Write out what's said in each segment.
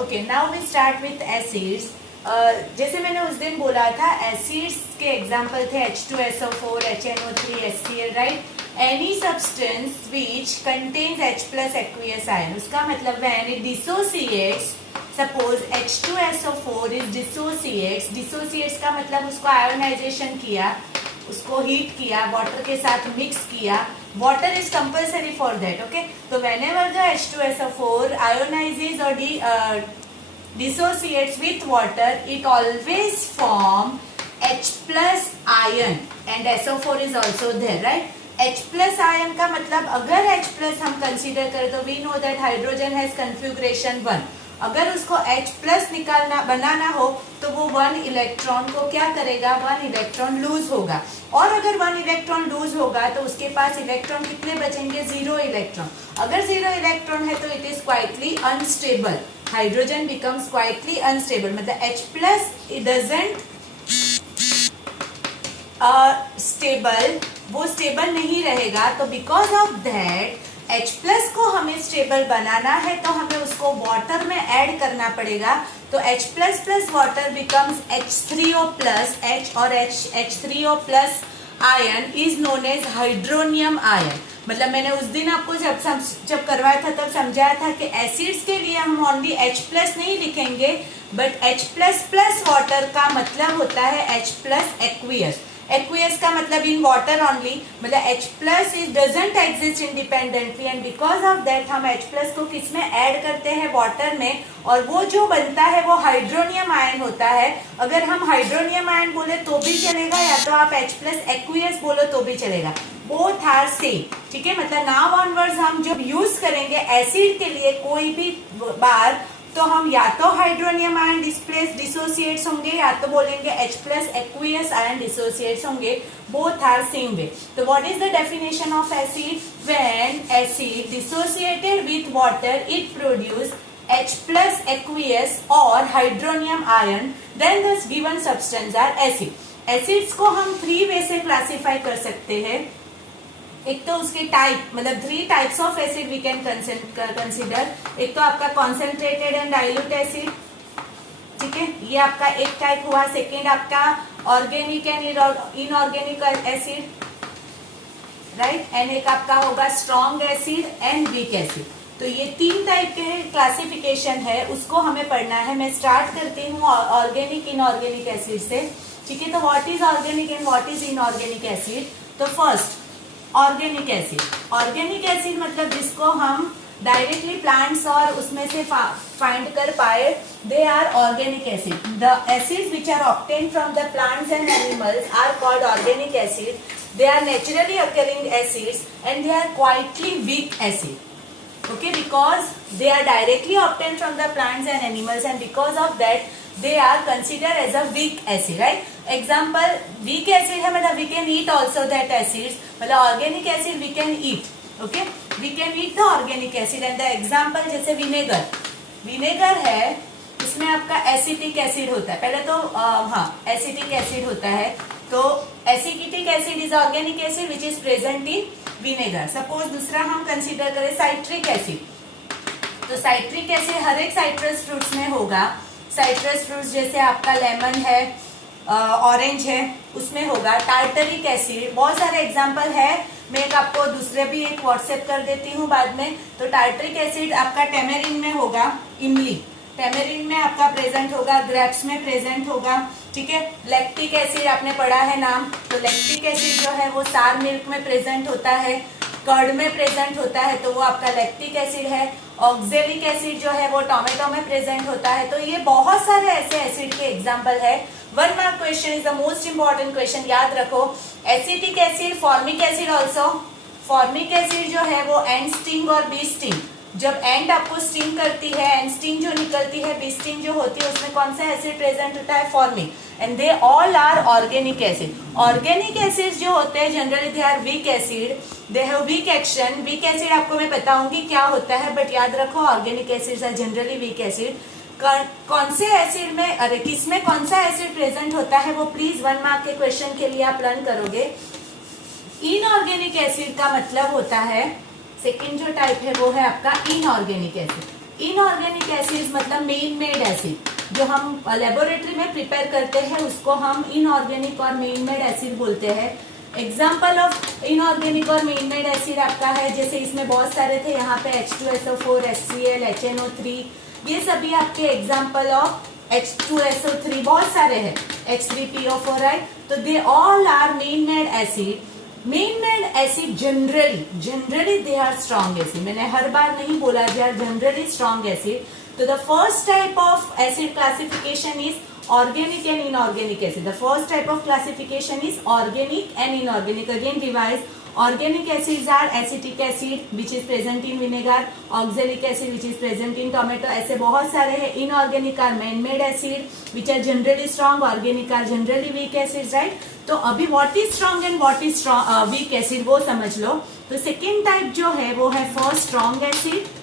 Okay, now we start with acids. जैसे मैंने उस दिन बोला था, एसिड्स के एग्जाम्पल थे H2SO4, HNO3, HCl, right? Any substance which contains H plus aqueous ion, उसका मतलब when it dissociates, suppose H2SO4 is dissociates का मतलब उसको आयोनाइजेशन किया, उसको हीट किया, वाटर के साथ मिक्स किया, water is compulsory for that, okay? तो whenever the H2SO4 ionizes or dissociates with water, it always form H plus ion and SO4 is also there, right? H plus ion का मतलब अगर H plus हम consider करें तो we know that hydrogen has configuration 1. अगर उसको H plus निकालना बनाना हो तो वो 1 इलेक्ट्रॉन को क्या करेगा, 1 इलेक्ट्रॉन लूज होगा, और अगर 1 इलेक्ट्रॉन लूज होगा तो उसके पास इलेक्ट्रॉन कितने बचेंगे, 0 इलेक्ट्रॉन। अगर 0 इलेक्ट्रॉन है तो it is quietly unstable, hydrogen becomes quietly unstable, मतलब H plus it doesn't stable, वो स्टेबल नहीं रहेगा। तो because of that H plus को हमें स्टेबल बनाना है तो हमें उसको वाटर में ऐड करना पड़ेगा। तो H plus plus water becomes H3O plus, H और H3O plus ion is known as hydronium ion. मतलब मैंने उस दिन आपको जब करवाया था तब समझाया था कि एसिड्स के लिए हम ओनली H प्लस नहीं लिखेंगे, but H plus plus water का मतलब होता है H प्लस एक्वियस। एक्वियस का मतलब इन वाटर ओनली, मतलब H plus is doesn't exist independently, and because of that हम H प्लस को किस में ऐड करते हैं, वाटर में, और वो जो बनता है वो हाइड्रोनियम आयन होता है। अगर हम हाइड्रोनियम आयन बोले तो भी चलेगा, या तो आप H प्लस एक्वियस बोलो तो भी चलेगा, बोथ आर सेम, ठीक है? मतलब नाउ ऑनवर्ड्स हम जब यूज करेंगे एसिड के लिए कोई भी बार, तो हम या तो हाइड्रोनियम आयन डिसोसिएट्स होंगे या तो बोलेंगे H plus aqueous ion dissociates होंगे, बोथ आर सेम वे। तो what is the definition of acid? When acid dissociated with water it produce H plus aqueous और hydronium ion, then the given substance are acid. Acids को हम 3 वे से classify कर सकते हैं। एक तो उसके टाइप, मतलब 3 types of acid we can consider. एक तो आपका कॉन्सेंट्रेटेड एंड डाइल्यूट एसिड, ठीक है, ये आपका एक टाइप हुआ। सेकेंड आपका organic and inorganic acid, right, and एक आपका होगा strong acid and weak acid. तो ये 3 टाइप के क्लासिफिकेशन है, उसको हमें पढ़ना है। मैं स्टार्ट करती हूँ ऑर्गेनिक इनऑर्गेनिक एसिड से, ठीक है? तो what is organic and what is inorganic acid? तो first organic acid. Organic acid मतलब जिसको हम डायरेक्टली प्लांट्स और उसमें से फाइंड कर पाए, they are organic acid. The acids which are obtained from the plants and animals are called organic acid. They are naturally occurring acids and they are quietly weak acid, okay, because they are directly obtained from the plants and animals, and because of that they are considered as a weak acid, right? Example, weak acid है मतलब we can eat also that acids, मतलब organic acid we can eat, okay, we can eat the organic acid, and the example जैसे vinegar है, इसमें आपका acetic acid होता है। पहले तो हाँ, एसिटिक एसिड होता है। तो acetic acid is organic acid which is present in vinegar. Suppose दूसरा हम कंसीडर करें साइट्रिक एसिड, तो साइट्रिक एसिड हर एक साइट्रस फ्रूट्स में होगा। साइट्रस फ्रूट्स जैसे आपका लेमन है, ऑरेंज है, उसमें होगा। टार्टरिक एसिड, बहुत सारे एग्जांपल है, मैं एक आपको दूसरे भी एक व्हाट्सएप कर देती हूँ बाद में। तो टार्टरिक एसिड आपका टेमेरिन में होगा, इमली टेमेरिन में आपका प्रेजेंट होगा, ग्रेप्स में प्रेजेंट होगा, ठीक है? लैक्टिक एसिड आपने पढ़ा है नाम, तो लैक्टिक एसिड जो है वो सार मिल्क में प्रेजेंट होता है, कर्ड में प्रेजेंट होता है, तो वो आपका लैक्टिक एसिड है। ऑक्जेलिक एसिड जो है वो टोमेटो में प्रेजेंट होता है। तो ये बहुत सारे ऐसे एसिड के एग्जाम्पल है। 1 mark question is the most important question, याद रखो। Acetic acid, formic acid also. Formic acid जो है वो एंड स्टिंग और बी स्टिंग, जब एंड आपको स्टिंग करती है, एंड स्टिंग जो निकलती है, बी स्टिंग जो होती है, उसमें कौन सा एसिड प्रेजेंट होता है? Formic, and they all are organic acid. Organic acid जो होते हैं generally they are weak acid, they have weak action. Weak acid आपको मैं बताऊंगी क्या होता है, बट याद रखो organic acids are generally weak acid. कौन से एसिड में, अरे किस में कौन सा एसिड प्रेजेंट होता है वो प्लीज 1 मार्क के क्वेश्चन के लिए आप लर्न करोगे। इनऑर्गेनिक एसिड का मतलब होता है, सेकेंड जो टाइप है वो है आपका इनऑर्गेनिक एसिड। इनऑर्गेनिक एसिड मतलब मेन मेड एसिड, जो हम लेबोरेटरी में प्रिपेयर करते हैं उसको हम इनऑर्गेनिक और मेन मेड एसिड बोलते हैं। एग्जाम्पल ऑफ इनऑर्गेनिक और मेन मेड एसिड आपका है, जैसे इसमें बहुत सारे थे, यहाँ पे H2SO4, HCl, HNO3, ये सभी आपके एग्जाम्पल ऑफ H2SO3 बहुत सारे हैं, H3PO4, राइट। तो they all are man made acid. Man made acid generally they are strong acid, मैंने हर बार नहीं बोला, they are generally strong acid. तो the first type of acid classification is organic and inorganic acid. The first type of classification is organic and inorganic. Again revise, organic acids are acetic acid which is present in vinegar, oxalic acid which is present in tomato, ऐसे बहुत सारे हैं। inorganic are man made acid which are generally strong, organic are generally weak acids, right? तो अभी what is strong and what is strong weak acid वो समझ लो। तो second type जो है वो है first strong acid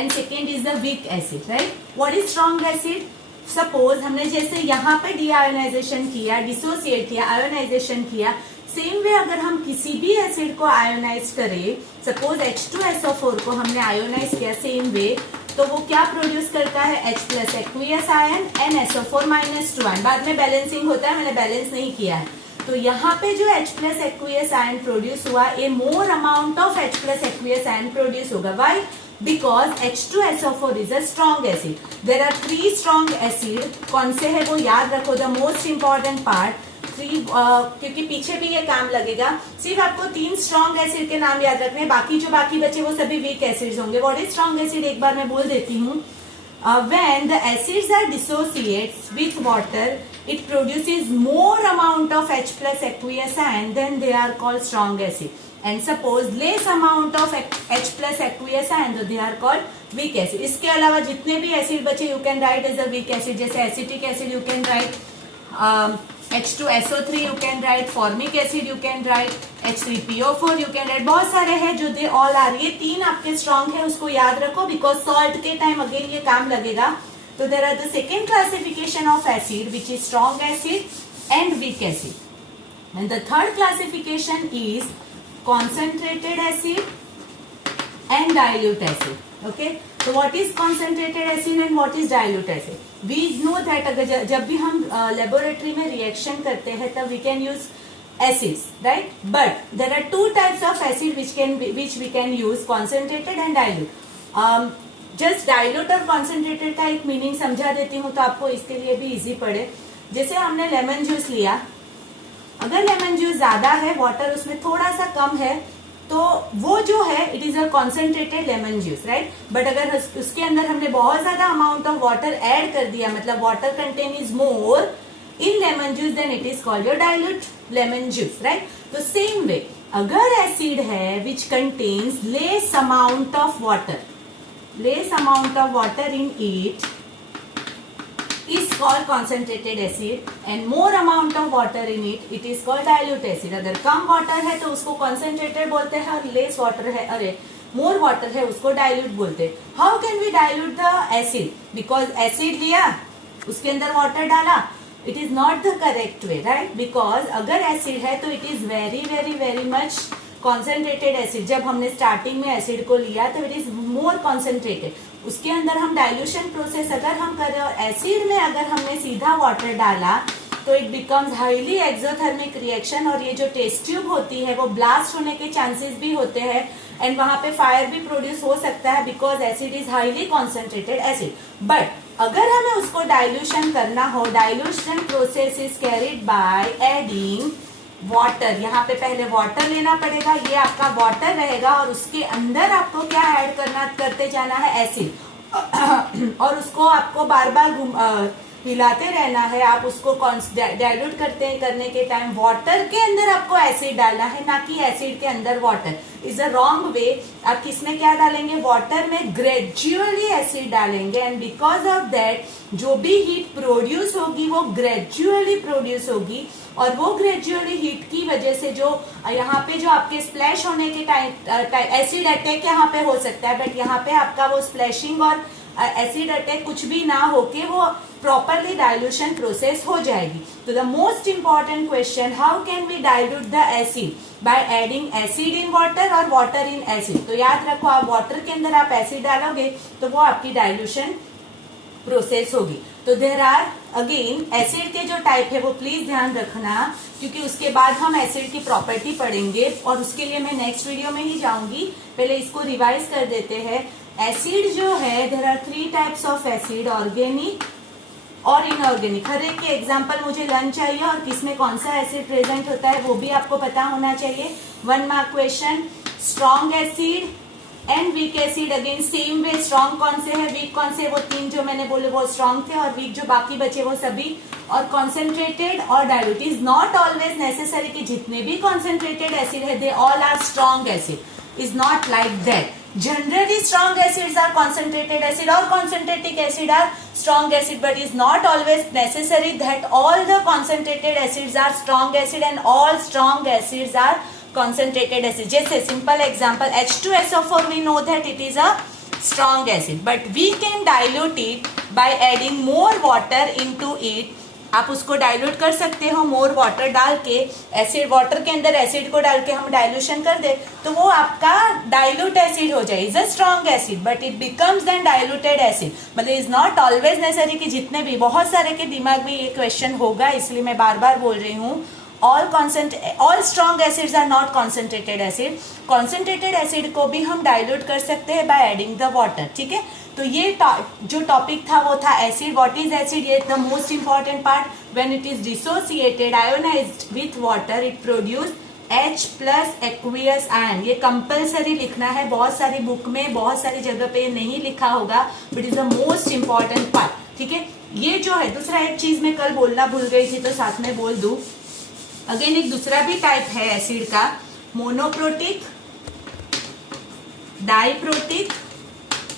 and second is the weak acid, right? What is strong acid? Suppose हमने जैसे यहाँ पे डीआयोनाइजेशन किया, डिसोसिएट किया, आयोनाइजेशन किया, सेम वे अगर हम किसी भी एसिड को आयोनाइज करें, सपोज H2SO4 को हमने आयोनाइज किया सेम वे, तो वो क्या प्रोड्यूस करता है, H+ aqueous ion NSO4- 2 ion. बाद में बैलेंसिंग होता है, मैंने बैलेंस नहीं किया है। तो यहाँ पे जो H+ एक्वियस आयन प्रोड्यूस हुआ, a more amount of H+ aqueous ion produce होगा। Why? Because H2SO4 is a strong acid. There are 3 strong acid. कौन से है वो याद रखो, the most important part 3 क्योंकि पीछे भी ये काम लगेगा। सिर्फ आपको 3 स्ट्रॉन्ग एसिड के नाम याद रखने, बाकी जो बाकी बचे वो सभी वीक एसिड्स होंगे। व्हाट इज स्ट्रॉन्ग एसिड एक बार मैं बोल देती हूँ। When the acids are dissociates with water, it produces more amount of H+ aqueous ion, then they are called strong acid. And suppose less amount of H+ aqueous ion, so they are called weak acid. इसके अलावा जितने भी acid बचे you can write as a weak acid, जैसे acetic acid you can write, H2SO3 you can write, formic acid you can write, H3PO4 you can write, बहुत सारे हैं जो दे ऑल आर। ये 3 आपके स्ट्रॉन्ग है, उसको याद रखो बिकॉज सॉल्ट के टाइम अगेन ये काम लगेगा। तो there are the second classification of acid which is strong acid and weak acid. And the third classification is concentrated acid and dilute acid. Okay, so what is concentrated acid and what is dilute acid? We know that अगर जब भी हम laboratory में reaction करते हैं तब we can use acids, right? But there are 2 types of acid which we can use, concentrated and dilute. Just dilute और concentrated का एक मीनिंग समझा देती हूँ तो आपको इसके लिए भी इजी पड़े। जैसे हमने लेमन जूस लिया, अगर लेमन जूस ज्यादा है, वाटर उसमें थोड़ा सा कम है, तो वो जो है it is a concentrated lemon juice, right. But अगर उसके अंदर हमने बहुत ज्यादा अमाउंट ऑफ वाटर ऐड कर दिया, मतलब water content is more in lemon juice, then it is called your dilute lemon juice, right. तो सेम वे अगर एसिड है which contains less amount of water in it is called concentrated acid and more amount of water in it is called dilute acid. अगर कम water है तो उसको concentrated बोलते हैं और less water है, अरे more water है उसको dilute बोलते हैं। How can we dilute the acid? Because acid लिया, उसके अंदर water डाला, it is not the correct way, right? Because अगर acid है तो it is very much concentrated acid. जब हमने स्टार्टिंग में एसिड को लिया तो it is more concentrated. उसके अंदर हम डाइल्यूशन प्रोसेस अगर हम कर रहे हैं और एसिड में अगर हमने सीधा वाटर डाला तो it becomes highly exothermic reaction, और ये जो टेस्ट ट्यूब होती है वो ब्लास्ट होने के चांसेस भी होते हैं एंड वहां पे फायर भी प्रोड्यूस हो सकता है because acid is highly concentrated acid. But अगर हमें उसको डाइल्यूशन करना हो, dilution process is carried by adding water. यहाँ पे पहले वाटर लेना पड़ेगा, ये आपका वाटर रहेगा और उसके अंदर आपको क्या ऐड करते जाना है, एसिड, और उसको आपको बार बार हिलाते रहना है। आप उसको डाइल्यूट करने के टाइम वाटर के अंदर आपको एसिड डालना है, ना कि एसिड के अंदर water. Is a wrong way. आप किसमें क्या डालेंगे, वाटर में ग्रेजुअली एसिड डालेंगे एंड बिकॉज ऑफ दैट जो भी हीट प्रोड्यूस होगी वो ग्रेजुअली प्रोड्यूस होगी, और वो ग्रेजुअली हीट की वजह से जो यहाँ पे जो आपके स्प्लैश होने के टाइम एसिड अटैक यहाँ पे हो सकता है, बट यहाँ पे आपका वो स्प्लैशिंग और एसिड अटैक कुछ भी ना होके वो प्रॉपरली डाइल्यूशन प्रोसेस हो जाएगी। तो the most important question, how can we dilute the acid by adding acid in water और वाटर इन एसिड। तो याद रखो, आप वाटर के अंदर आप एसिड डालोगे तो वो आपकी डाइल्यूशन प्रोसेस होगी। तो देयर आर अगेन एसिड के जो टाइप है वो प्लीज ध्यान रखना, क्योंकि उसके बाद हम एसिड की प्रॉपर्टी पढ़ेंगे और उसके लिए मैं नेक्स्ट वीडियो में ही जाऊंगी। पहले इसको रिवाइज कर देते हैं। एसिड जो है, there are 3 types of acid, organic और इनऑर्गेनिक। हर एक के एग्जाम्पल मुझे लर्न चाहिए और किसमें कौन सा एसिड प्रेजेंट होता है वो भी आपको पता होना चाहिए। 1 mark question, strong acid and weak acid. Again same way, strong कौन से है, वीक कौन से, वो 3 जो मैंने बोले वो स्ट्रॉन्ग थे और वीक जो बाकी बचे वो सभी। और कॉन्सेंट्रेटेड और dilute, is not always necessary कि जितने भी कॉन्सेंट्रेटेड एसिड है they all are strong acid, is not like that. Generally strong acids are concentrated acid or concentrated acid are strong acid, but is not always necessary that all the concentrated acids are strong acid and all strong acids are concentrated acid. जैसे simple example H2SO4, we know that it is a strong acid, but we can dilute it by adding more water into it. आप उसको dilute कर सकते हो more water डाल के, acid water के अंदर एसिड को डाल के हम डाइल्यूशन कर दे तो वो आपका डाइल्यूट एसिड हो जाए, is a strong acid but it becomes then diluted acid. मतलब इज नॉट ऑलवेज नेसेसरी कि जितने भी, बहुत सारे के दिमाग में ये क्वेश्चन होगा इसलिए मैं बार बार बोल रही हूँ। All strong acids are not concentrated acid. Concentrated acid को भी हम डाइल्यूट कर सकते हैं बाय एडिंग द वाटर, ठीक है। तो ये जो टॉपिक था वो था एसिड, व्हाट इज एसिड, ये the most important part. When it is dissociated ionised with water it produce H plus aqueous ion. ये कंपल्सरी लिखना है, बहुत सारी बुक में बहुत सारी जगह पे नहीं लिखा होगा, but is the most important part, ठीक है। ये जो है दूसरा, एक चीज मैं कल बोलना भूल गई थी तो साथ में बोल दूं। अगेन एक दूसरा भी टाइप है एसिड का, monoprotic, diprotic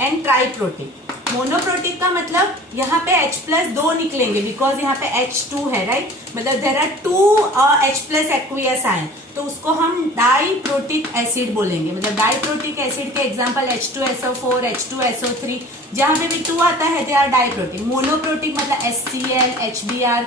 and triprotic. Monoprotic का मतलब यहाँ पे H प्लस 2 निकलेंगे बिकॉज यहाँ पे H2 है, राइट। मतलब there are 2 H plus aqueous ion, तो उसको हम डाइप्रोटिक एसिड बोलेंगे। मतलब डाइप्रोटिक एसिड के एग्जांपल H2SO4, H2SO3, जहाँ पे भी 2 आता है दे आर डाइप्रोटिक। मोनोप्रोटिक मतलब HCl, HBr,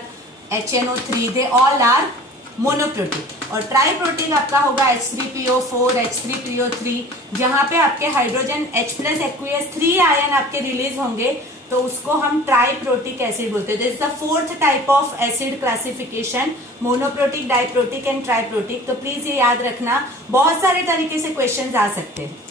HNO3, they all are monoprotic. और ट्राइप्रोटिक आपका होगा H3PO4, H3PO3, जहाँ पे आपके hydrogen H plus aqueous 3 ion आपके रिलीज होंगे तो उसको हम ट्राइप्रोटिक एसिड बोलते हैं। This is the 4th type of acid classification, monoprotic, diprotic and triprotic. तो प्लीज ये याद रखना, बहुत सारे तरीके से क्वेश्चन आ सकते हैं।